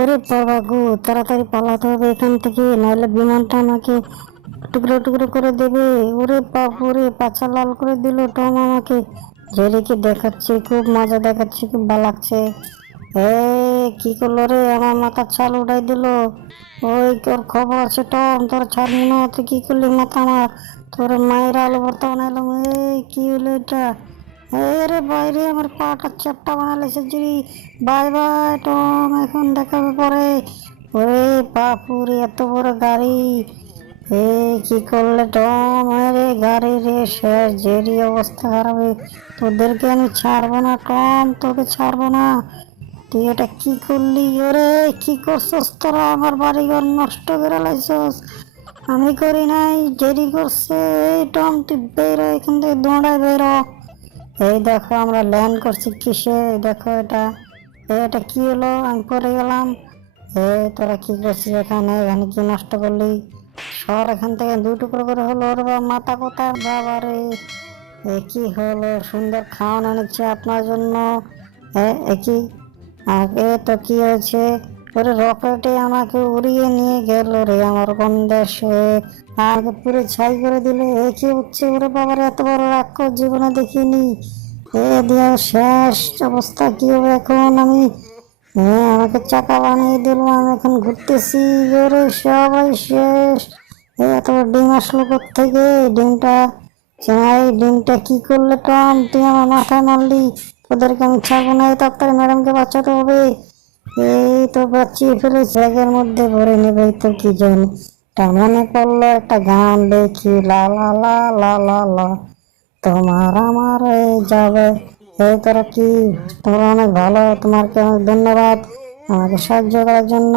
ওরে বাবা গো, তাড়াতাড়ি পালাতে হবে এখান থেকে, নাহলে বিমানটা আমাকে টুকরো টুকরো করে দেবে। ওরে বাপ, ওরে পাছা লাল করে দিল টম আমাকে। জেরিকে দেখাচ্ছে, খুব মজা দেখাচ্ছে, খুব ভালো লাগছে। এ কি করলো রে, আমার মাথার ছাল উঠাই দিল। ওই তোর খবর আছে টম, তোর ছাড়বি না, তুই কি করলি মাথা আমার। তোর মায়ের আলো ভর্তা বানাইলাম। এই কি হলো এটা? রে বাইরে আমার পাটা চ্যাপটা বানালে সেজুরি। বাই বাই টম, এখন দেখাবে পরে। ওরে বাপুরে, এত বড় গাড়ি! কি করলে টম? আরে গাড়ি রে শেষ, জেরি অবস্থা খারাপ তোদেরকে আমি ছাড়বো না টম, তোকে ছাড়বো না। তুই এটা কি করলি? ওরে কি করছস তোরা? আমার বাড়িঘর নষ্ট করে লাইছস। আমি করি নাই, জেরি করছে। এই টম, তুই বেরো এখান থেকে, দৌড়ায় বেরো। এই দেখো আমরা ল্যান্ড করছি কিসে, দেখো এটা। এটা কি হলো? আমি পড়ে গেলাম। তোরা কি করছিস এখানে? এখানে কি নষ্ট করলি? সর এখান থেকে, দুই টুকরো করে হলো। ওর মাথা কোথায় বাবা রে? কি হলো? সুন্দর খাওয়ান আনেছে আপনার জন্য। কি আগে তো কি হয়েছে? ওরে রকেটে আমাকে উড়িয়ে নিয়ে গেল রে আমার কোন দেশে, আমাকে পুরো ছাই করে দিল। কি হচ্ছে? ওরে বাবার, এত বড় রাক্ষস জীবনে দেখিনি। দিয়ে শেষ অবস্থা কি হবে এখন? আমি আমাকে চাকা বানিয়ে দিল, আমি এখন ঘুরতেছি। ওরে সবাই শেষ। এত বড় ডিম আসলো থেকে? ডিমটা চাই, ডিমটা কি করলে টম? তুই আমার মাথায় মারলি। ওদেরকে আমি ছাড়বো না, তাড়াতাড়ি ম্যাডামকে বাঁচাতে হবে। এই তো বাঁচিয়ে ফেলেছি, ব্যাগের মধ্যে ভরে নেবে। তো কি জানি, মনে পড়লো একটা গান দেখি, লা লা লা লা লা লা, তোমার আমার হয়ে যাবে। তোরা কি, তোমরা অনেক ভালো, তোমাকে অনেক ধন্যবাদ আমাকে সাহায্য করার জন্য।